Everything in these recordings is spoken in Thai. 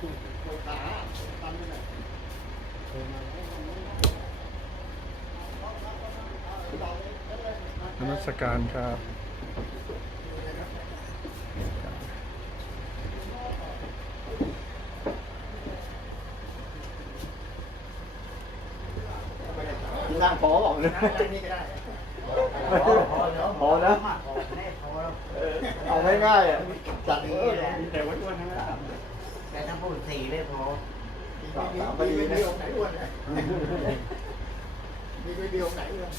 นมัสการครับนั่งพอบอกเลยนี่ก็ได้พอนะเอาง่ายๆอะจัดนี่แหละแต่วันวันทัู้ดสี่เลยพอสามสามปีมีนะวิดีโอไหนอ้วนเนี่ยมีวิดีโอไหนอ้วน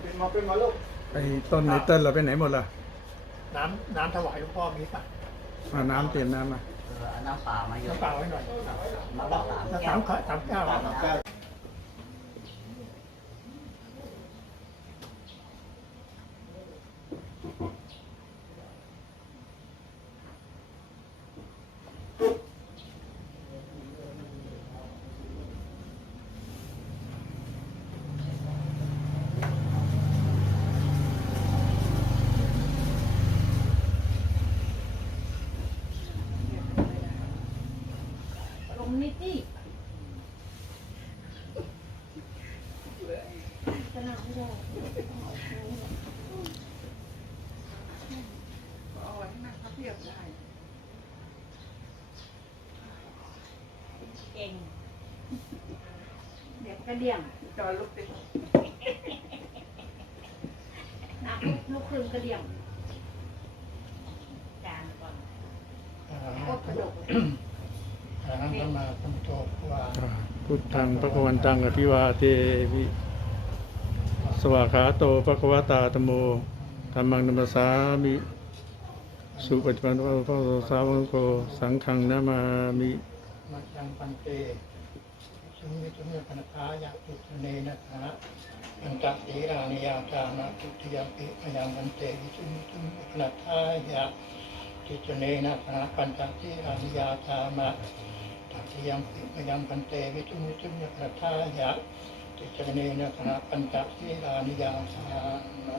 เป็นมาเป็นมาลูกไอ้ต้นไอ้เต้นเราไปไหนหมดล่ะน้ำน้ำถวายหลวงพ่อมีป่ะมาน้ำเตรียมน้ำมา เออเอาน้ำเปล่ามาเยอะน้ำเปล่าไว้หน่อยมาบ้าสามถ้าสามขสามเก้าสามแก้ว ลงนิดดิขนาดไม่ได้เอาไว้นั่งพับเพียบได้ เก่ งเด็กกระเดี่ยงจอยลุกดินักลุกลุกครึ่งกระเดี่ยงจานก่อนโคตรกระดกเลยอ่านั่งสมาธิโตว่าพุทธังพระควันตังอภิวาเทวิสวากขาโตพระควตาตโมธรรมังนัมสสามิสุปฏิปันโนพระสาวกโกสังฆังนามามิ มาจังปันเตสุมิตุเมปนคายะตุตเนนะฮะอันตะเสรานิยาจานะทุติยมปิพยังปันเตวิสุมิตุเมปนคายะติจเนนะฮะปันตะเสรานิยาจามะตัติยมปิพยังปันเตวิสุมิตุเมปนคายะติจเนนะฮะปันตะเสรานิยาจามะ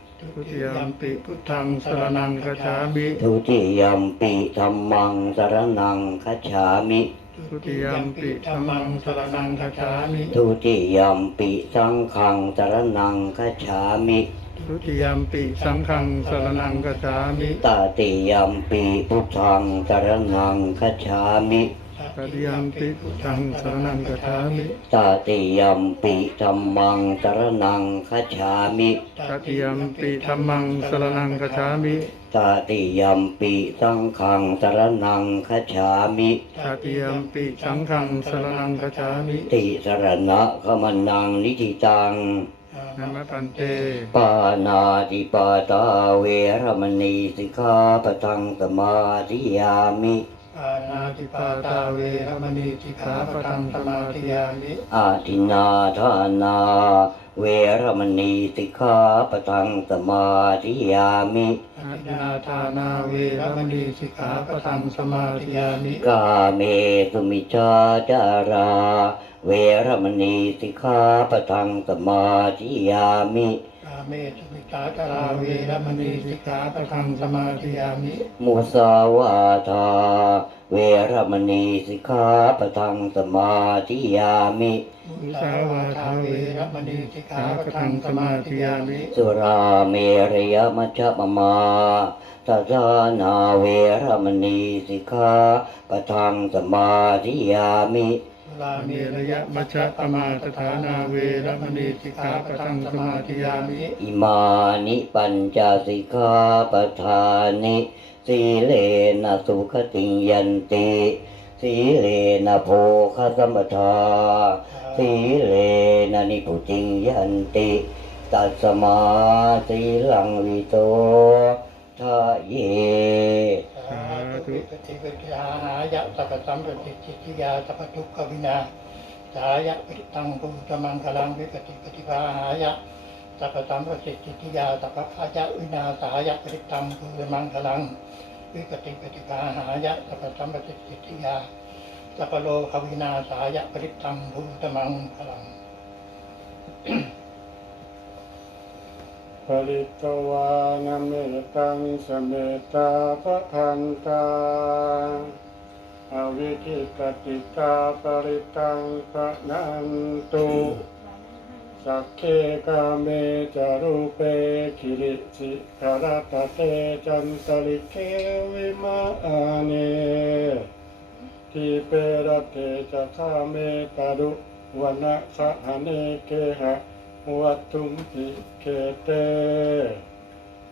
ทุติยมปิพุทธังสรนังกัจฉามิทุติยัมปิธัมมังสรณังคัจฉามิทุติยมปิธัมมังสรนังกัจฉามิทุติยัมปิสังฆังสรณังคัจฉามิทุติยมปิสังฆังสรนังกัจฉามิตติยัมปิพุทธังสรณังคัจฉามิ ตติยมปิพุทธังสรนังกัจฉามิตติยัมปิธัมมังสรณังคัจฉามิตติยมปิธัมมังสรนังกัจฉามิตติยัมปิสังฆังสรณังคัจฉามิตติยมปิสังฆังสรนังกัจฉามิ ติสรณะขมนังนิธิตังนัมปันเตปานาติปาตาเวรมณีสิกขาปะทังสมาธิยามิ อาณาติปาตาเวรมณีสิกขาปะทังสมาธิยามิอาทินนาทานา เวรมณีสิกขาปะทังสมาธิยามิอาทินาทานาเวรมณีสิกขาปะทังสมาธิยามิกาเมสุมิชาจารา เวรมณีสิกขาปะทังสมาธิยามิ กาเมสุมิตาจาราเวรมณีสิกขาปะทังสมาธิยามิ มุสาวาทา เวรมณีสิกขาปะทังสมาธิยามิ มุสาวาทาเวรมณีสิกขาปะทังสมาธิยามิ สุราเมรยมัชฌปมาตถานาเวรมณีสิกขาปะทังสมาธิยามิ สุราเมรยะยะมัชฌะปมาตฐานาเวรมณีสิกขาขาปะปะทัทังสมาธิยามิอิมานิปัญจสิกขาปทานิสีเลนะสุขติยันติสีเลนะโภคสัมปทาสีเลนะนิพุติยันติตัสมาสีลังวิโตทะเย ธุปฏิปทาหายะสัพพสัมปติจิตติยาสัพพทุกขวินาสายะปฏิตังปุตมังคลังวิปฏิปฏิภาหายะสัพพสัมปติจิตติยาสัพพขายะวินาสายะปฏิตังปุตมังคลังวิปฏิปฏิภาหายะสัพพสัมปติจิตติยาสัพพโลกวินาสายะปฏิตังปุตมังคลัง ลิตวานเมตังสเมตาปะทันตาอวิธิกติตาปริตังปะนันตุสักเคกาเมจารุเปคิริสิคารตเตจันตลิเควิมาเนทีเปรเตจะคาเมตารุวนะสหเนเกหะ วัตุมิเคเต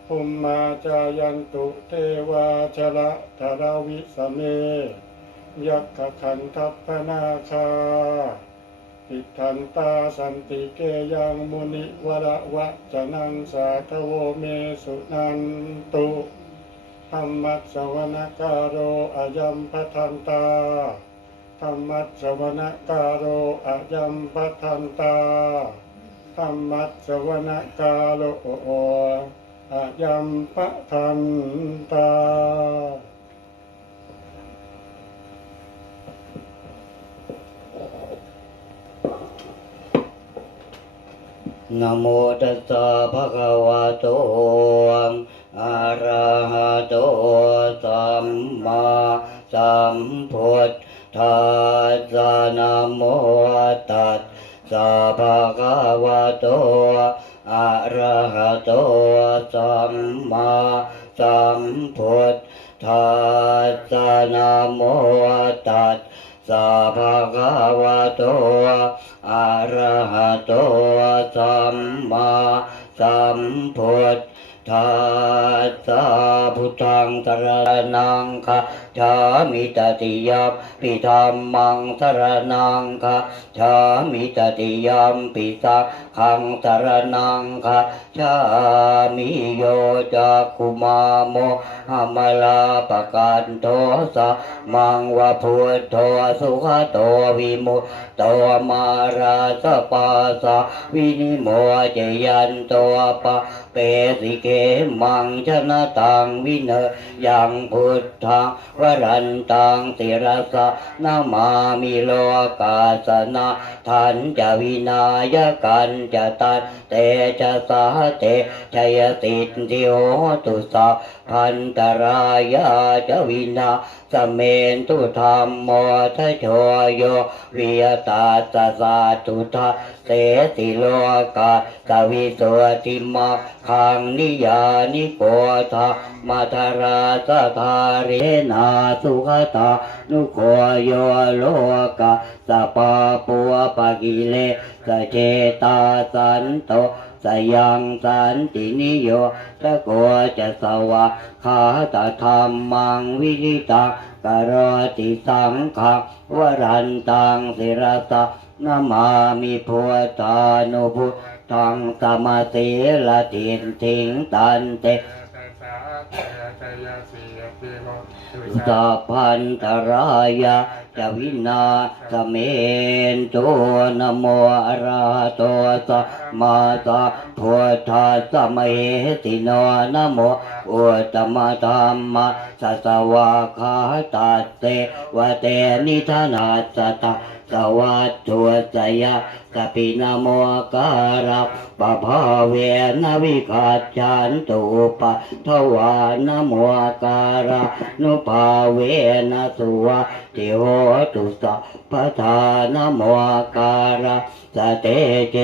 ภุมมาจายันตุเทวาชละธารวิสเมยักขขันทัพพนาคาติทันตาสันติเกยังมุนิวระวะจนังสาทโวเมสุนันตุธรรมัสวนการโรอายัมปทันตาธรรมัสวนการโรอายัมปทันตา รรมัสวนกาโรอายัมปะทันตานะโมตัสสะภะคะวะโตอะระหะโตสัมมาสัมพุทธัสสะนะโมตัสสะ สัพพะวะโตอะระหะโตสัมมาสัมพุทธัสสะนะโมตัสสะภะคะวะโตอะระหะโตสัมมาสัมพุทธสสะพุทธังสรณังคะชามิตติยมปิธรรมังสรณังคะชามิตติยมปิสังฆังสรณังคะชามิโยจักุมาโมหมลาปกันโทสะมังวะพุทโธสุขโตวิมุตตัวมาราสปาสะวินิโมจยันตัวปะเปสิเกมังชนะตังวินยังพุทธังวรันตังติรสะนามามิโลกาสนะทันจะวินายกันจะตันเตจะสาเตชัยติทิโหตุสะพันตรายาจะวินาสเมนตุธรรมโมทโชโยวิยตาสสาตุทะ เสติโลกาสวิโสติมาขังนิยานิโกทามาทาราสทาเรนาสุขตานุโคโยโลกาสปาปัวปะกิเลสเจตาสันโตสยังสันตินิโยตะโกจะสวะขาตธรรมังวิริตังกรติสังฆังวรันตังสิรสะ นามามิพุทธานุพุทธังสมาสีละทินทิงตันเตสัพพันตรายะจวินาสเมนโตนะโมอระหะโตสัมมาสัพพุทธัสมเหติโนนะโมอุตตมะธัมมะสัสสวะคาตัสเตวเตนิธานาสตะ กวัสตุสยะกปินโมการะปะภาเวนวิคัจฉันตุปะทวานโมการะนุภาเวนสุวะติโหตุสัพพทานโมการะสะเตเจ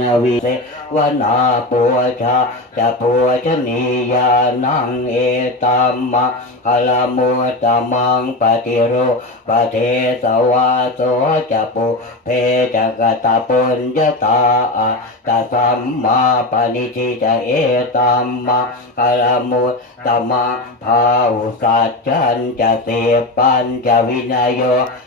นวิเสวนาปัวชาจะปัวชนียานังเอตัมมะคลามุตมังปฏิโรปเทสวาโสจะปุเพจกตาปญญาตาตาสัมมาปณิทิจะเอตัมมะคลมุตตมะภาอุสัจจันจะเสปัญจะวินัยโย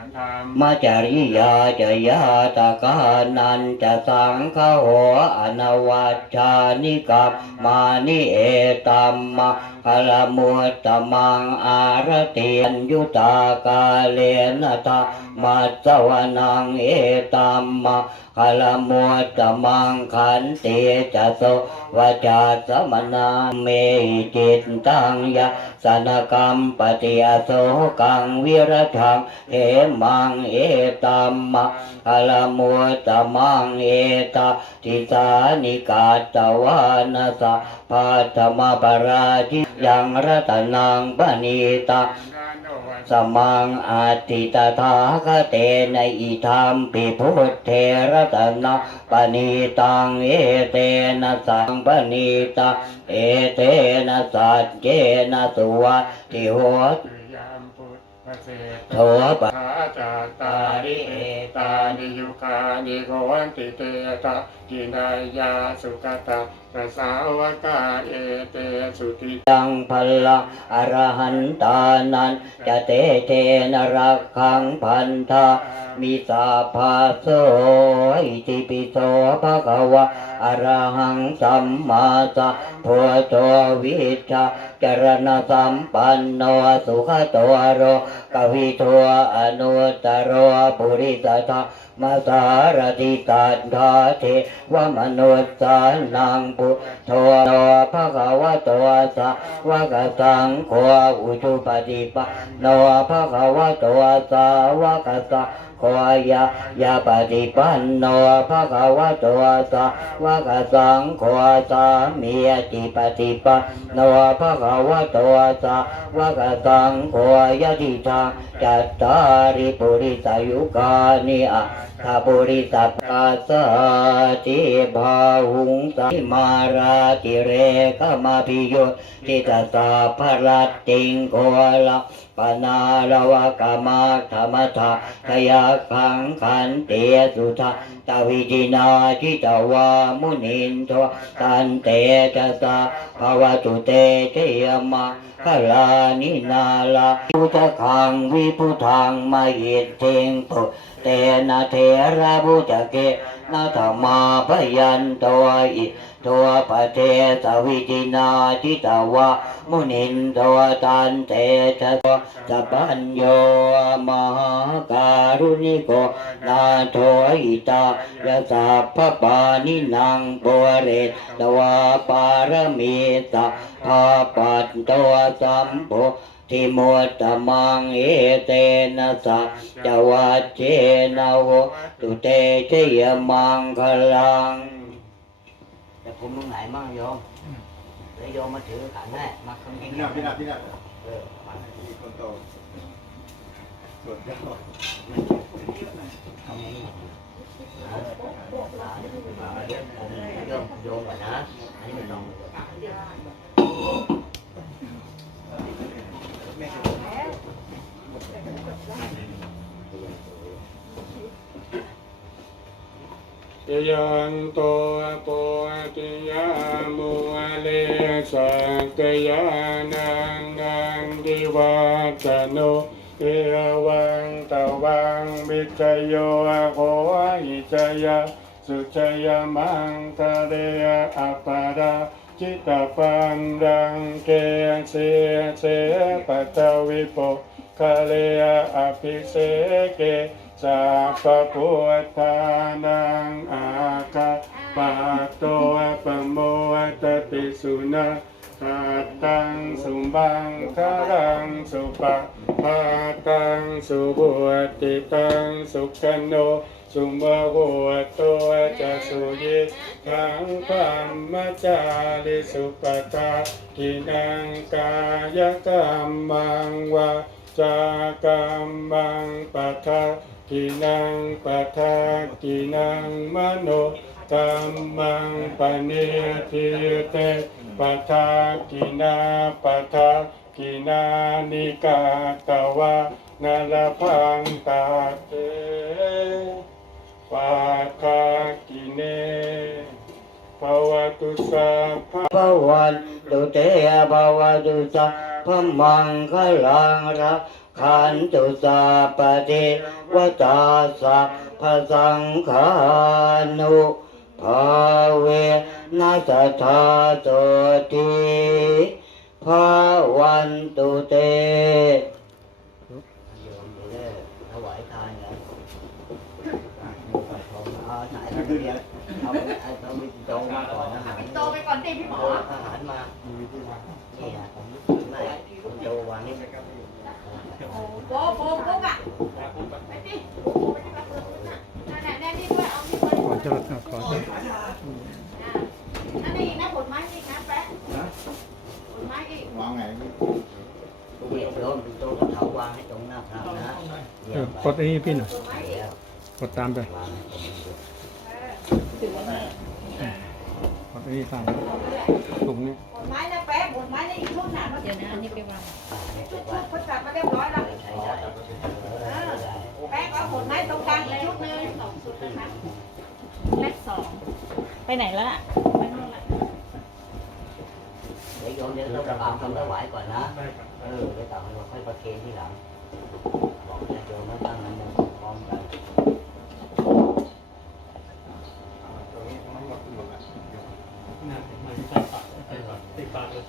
มมะคลมุตตมังมาจาเอตัมมะคลมุตตมังทานังจริยาจะยาตะกานันจะสังฆโหอนวัชชานิกับมานิเอตัมมะคลมุตตมังอารติยัญยุตากาเลนะตามัสสวนังเอตัมมะคลมุตตมังขันติจะโสวจาสมนาเมจิตตังยะสนกรรมปฏิอโศกังวิรทังเอมังเอตัมมะอะละโมตตมังเอตาทิสานิกาตวานาสะ ปาตมปราชิยังรัตนังปณิตาสมังอาติตถาคเตนะอิธรรมปิพุทเทรตนะปณิตังเอเตนะสังปณิตาเอเตนะสัจเจนะสุวัติโหตุยามพุทธเสโทปะทาจาตาริเอตานิยุคานิโกวันติเตตะกินายาสุกตะ สสาวกาเอเตสุติยังพลังอรหันตานันจะเตเทนรักขังพันธามิสาภาโสอิติปิโสภะคะวะอรหังสัมมาสัพพุทโธวิชาจรณสัมปันโนสุขโตโรกวิโทอนุตตโรปุริสธา มาสารติตันทาเทวมนุสสานังปุโทโนภะคะวะโตสะวะกะสังโฆอุชุปฏิปะโนภะคะวะโตสาวะกะสังโฆยะยะปฏิปันโนภะคะวะโตสาวะกะสังโฆสามีจิปฏิปะโนภะคะวะโตสาวะกะสังโฆยะทิทางจัตตาริปุริสายุกานิอะ ทาปุริสัพพาสาติภาหุงสัมาราติเรกมาพิโยติตาสาภรัตติงโกละปนาลวะกามาธรรมทาขยาขังขันเตสุทาตวิจินาจิตวามุนินทวตันเตจะสาภาวตุเตเจยมาคลานินาลาพุทธังวิพุทังมายิตเทงปุเตนะเทระบุจเกนะธรรมาพยันตัวอิตัวปะเทสวิจินาจิตาวะมุนินตัวตันเตชะตัวสัพัญโยมหาการุณิโกนาโทอิตายะสัพพปานินางปุเรตตวาปารมีตาภาปัตตัวสัมโพ ทิโมตตมังเอเตนะสัจวัจเจนะโวตุเตชยมังคลังแต่ผมตรงไหนมั่งโยมแล้วโยมมาถือขันแน่มาคำยิงพี่นาพี่นาพี่นาเออมามีคนโตส่วนเจ้าทำอย่างนี้เอาเอาเดี๋ยวผมโยมโยมก่อนนะอันนี้ไม่ต้องพ ยยังโตโปติยามุเลสักยานังนังดิวัตโนเอวังตวังวิจโยโหหิจยาสุจยมังทะเรอปารา จิตาปันดังเกเสเสปัตวิปกะเลอภิเสเกสัพพะพุทธานังอาคาปะโตปะโมตติสุนาคาตังสุบังคารังสุปะปาตังสุบุติตังสุขันโน สุมะโหโตจะสุยิทังธรรมจาริสุปตากินังกายกรรมังวาจากรรมังปัทะกินังปัทากินังมโนกัมมังปณิทิเตปัทากินาปัทากินานิกาตวะนาลพังตาเต ปาคากิเนภวตุสัพพะภวันตุเตภวตุสัพพมังคลังรักขันตุสัพปฏิวตาสัพพสังขานุภาเวนัสธาโตติภาวันตุเตโยมดูแลถวายทานนะเอา ไหนเราเรียเอาไปเอาไปโตมาก่อนนะหารโตไปก่อนดิพี่หมอ อาหารมานี่นะผมไม่โตวางนี่โอ้โหโบโบกอะ ไปดิไปดินั่นแหละแน่นี่ด้วย เอานี่มาขอจริญขอจริญนั่นนี่นะผลไม้นี่นะแป๊ะผลไม้อีก วางไงเดี๋ยวโยมโตก็เขาวางให้ตรงหน้าพระนะเออกดอันนี้พี่หน่อยผลไม้อีกเดี๋ยวกดตามไป วาง นี้กดอันนี้ตามถุงนี้ไม้นะแป๊ะผลไม้ในอีกชุดหน่ะเดี๋ยวนะอันนี้ไปวางให้ตชุดงว่าจัดมาเรียบร้อยแล้วเออแป๊ะเอาผลไม้ตรงกลางอีกชุดนึงสองชุดนะคะเลขสองไปไหนละไปนู่นละเดี๋ยวโยมเดี๋ยวต้องกราบคำถวายก่อนนะ เออเดี๋ยวต่อให้เราค่อยประเคนที่หลัง บอกญาติโยมมาตั้งนั้นพร้อมกัน ตรงนี้ทั้งหมดหมดละ น่าจะไม่ใช่ปากใช่ปากติดปากเลย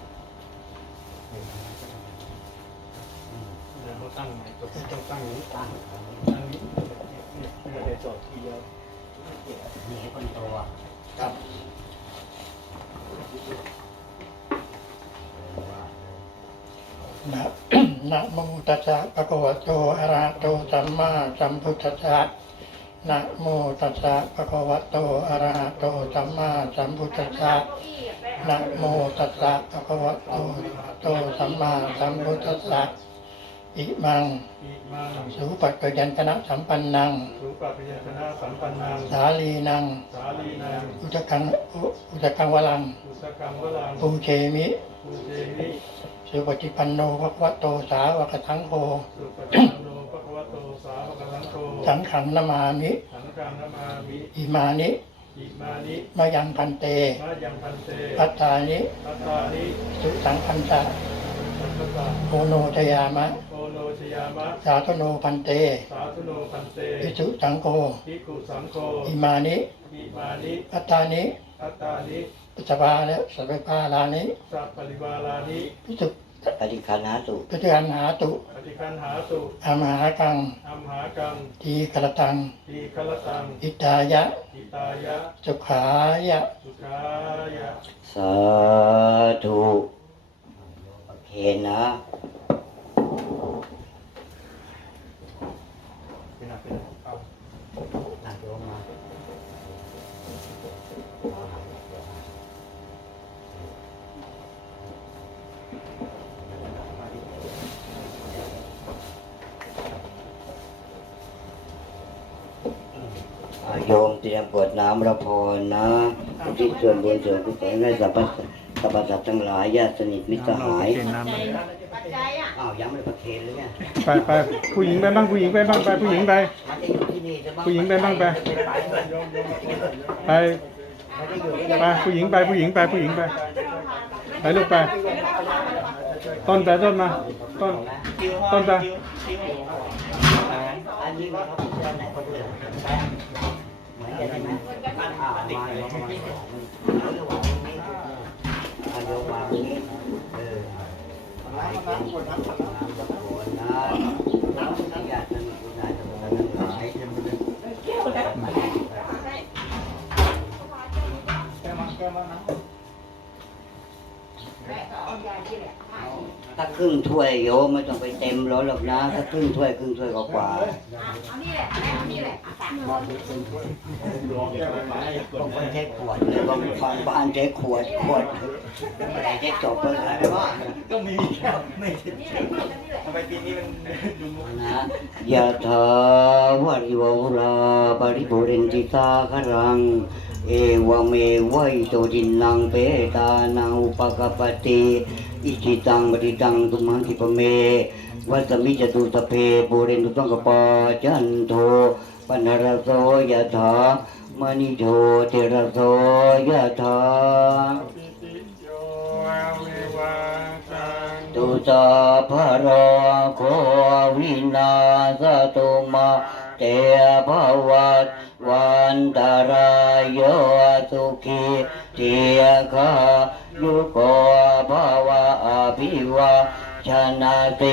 แล้วเขาตั้งใหม่ตัวที่ต้องตั้งนี้ ตั้งตรงนี้ ตั้งนี้เนี่ยไม่ได้จดทีเดียว นี่ให้คนโตอะครับนะนะโมตัสสะภะคะวะโตอะระหะโตสัมมาสัมพุทธัสสะนะโมตัสสะภะคะวะโตอะระหะโตสัมมาสัมพุทธัสสะนะโมตัสสะภะคะวะโตอะระหะโตสัมมาสัมพุทธัสสะ อิมัง อิมัง สุปัจจยัญชนะสัมปันนัง สุปปิยชนะสัมปันนัง สาลีนัง สาลีนัง อุจกัง อุอุจกังวลัง อุสกังวลังปูเชมิภูเจมิสุปฏิปันโนภะคะวะโตสาวกทังโฆสุปฏิปันโนภะคะวะโตสาวกสังโฆสังขังนามามิ สังฆานามามิ อิมานิอิมานิมายังพันเตมายังพันเตพัตตานิพัตตานิ สุสังคันตะสังฆตาโอโนทยามะโอโน ชยามะ สาธโนพันเต สาธุโนพันเตพิสุสังโฆภิกขุสังโฆอิมานิอิมานิพัตตานิพัตตานิปัจจบาและสัพพะลานิสัพปริวารานิพิสุปฏิคันหาตุพิจารหาตุปฏิคันหาตุอามหากังอัมหากัง ทีกระตัง ทีคลตัง อิตายะ อิตายะ สุขายะ สุขายะ สาธุโอเคนะ เป็นอะไรเป็นเอา หนักโยมมาอ่าโยมเตรียมปวดน้ำระพรนะอุที่ส่วนบุญส่วนกุศลให้สรรพสัตว์สรรพสัตว์ทั้งหลายญาติสนิทมิตรสหายเนน้ำไปปัจจัยอะอ้าวยังไม่ได้ประเคนเลยเนี่ยไปไปผู้หญิงไปบ้างผู้หญิงไปบ้างไปผู้หญิงไปมันจะอยู่ที่นี่จะผู้หญิงไปบ้างไปไปไปผู้หญิงไปผู้หญิงไปผู้หญิงไปไปลูกไปต้นไปต้นมาต้นต้นไป อันนี้เขาเพื่อนไหนคนเดียวเหมือนกันใช่ไหมอ่ามาเลยประมาณสองเอาเรื่องวางตรงนี้เอาเดี๋ยววางตรงนี้เออไปเป็นน้ำตะโกนนะน้ำที่อยากจะมีคุณนายจะมาทั้งหลายจะมา ถ้าครึ่งถ้วยโยมไม่ต้องไปเต็มร้อยหรอกนะ ถ้าครึ่งถ้วยครึ่งถ้วยก็กว่าเอานี่แหละเอานี่แหละอะบางคนใช้ขวดเลยบางบางบ้านใช้ขวดขวดไม่ได้ใช้จบเลยอะไรวะก็มีแค่ไม่นี่แหละนี่แหละ ทำไมปีนี้มันดูมุกนะยะถาวาริวะลาปริปุเรนติสาครัง เอวเมวัยโตจินังเปตานังอุปกปปติ อิจิตังปฏิตังตุมหันติปเม วัสมิจตุสพเพปุเรนตุตังกปาจันโทปันรโสยะถามณิโชติระโสยะถาตุตาภรโควินาสตุมาเตภวัตวันตารายโยสุขีเทียคา ยุโกภาวะอภิวาชนะเต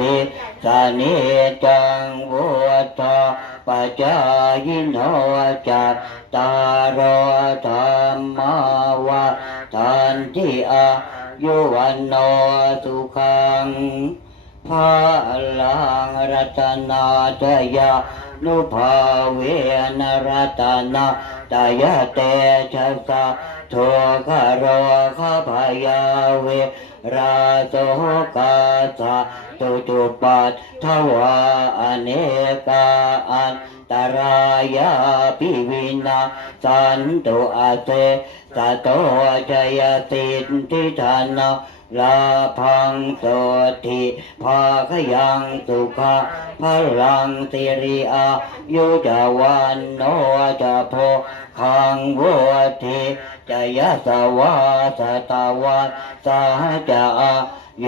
ลิสานิจังวุฒาปัจจายโนจัตตารธรรมาวะทันติอายุวันโนสุขังภาลังรัตนาจยานุภาเวนรัตนาตยาเตชะสะโทคารคาพยาเว ราโสกาสะตุจุปัตทวาอเนกาอันตรายาปิวินาสันตุอาเสสะโตจยตินทิธานา ลาพังโสติภาคยังสุขะพลังสิริอายุจาวันโนจะโพคังโวทิจยสวาสตาวาสาจะอาโย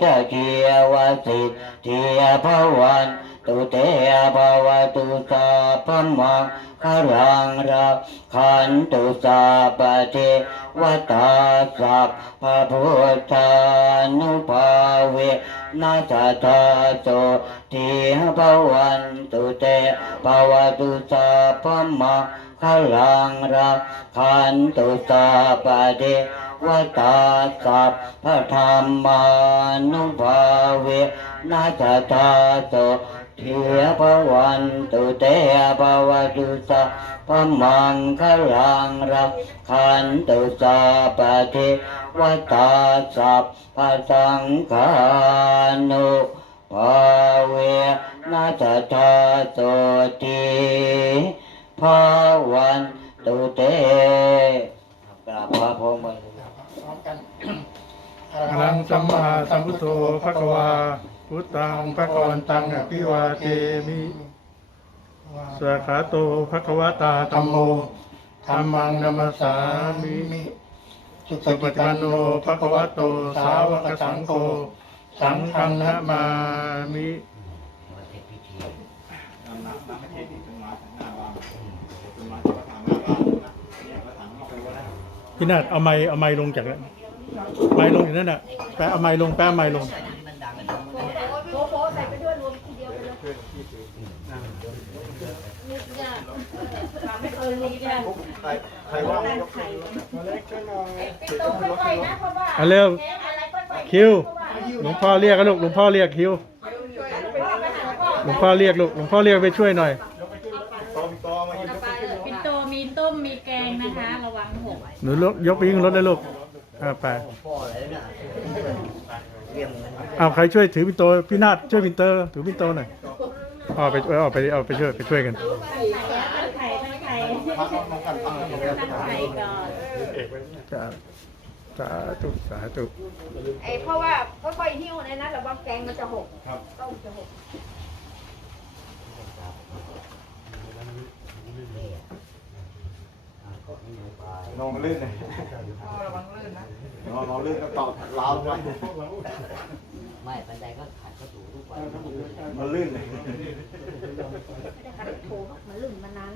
จะเกียวสิทธิภวันตุเตภวตุสาพมัง ขรังรักขันตุสาปเทวตาสัพพะพุทธานุภาเวนัสธาโสทิภวันตุเตภวตุสาพมังขลังรักขันตุสาปเทวตาสัพพะธรรมานุภาเวนัสธาโส เทียภวันตุเตภวตุสะพมังคลังรักขันตุสาปเทวตาสัพพสังฆานุภาเวนัสธาโสติภาวันตุเตกราบพระพรหมพร้อมกันอรังสัมมาสัมพุทโธภะคะวา พุทธังภะคะวันตังอภิวาเทมิสาขาโตภะควตาธัมโมธัมมังนัมสสามิสุปฏิปันโนภะควโตสาวกสังโฆสังฆังนะมามิทินมาถึงหน้าวางต้นไม้ที่ว่าทำหน้าวางเอาไปไว้แล้วพี่นาฏเอาไม้เอาไม้ลงจากนั้นไม้ลงอย่างนั้นน่ะแปะเอาไม้ลงแปะไม้ลง โป๊ะโป๊ะใส่ไปด้วยรวมทีเดียวไปเลยนี่เนี่ยไม่เคยรู้เนี่ย ใครใครว่างยกมือไปตรงค่อยๆนะเพราะว่าเอาเร็วอะไรค่อยๆคิวหลวงพ่อเรียกกันลูกหลวงพ่อเรียกคิวหลวงพ่อเรียกลูกหลวงพ่อเรียกไปช่วยหน่อยตอมตอมายืนยกมือขึ้นปินโตมีต้มมีแกงนะคะ ระวังหกหนูยกยกไปยิงรถเลยลูกอ่าไปพ่อเลยนะเรื่องมันเอาใครช่วยถือปินโตพี่นาฏช่วยปินเตอร์ถือปินโตหน่อยเอาไปเอาไปเอาไปช่วยไปช่วยกันาสาธุสาธุไอ้เพราะว่าค่อยๆหิ้วเลยนะระวังแกงมันจะหกครับต้องจะหกนอนลื่นเลยระวังลื่นนะนอนนอลื่นก็ต่อล้าวไปไม่บันไดก็ขัดก็ถูทุกวันมันลื่นเลยขัดถูมันลื่นมานาน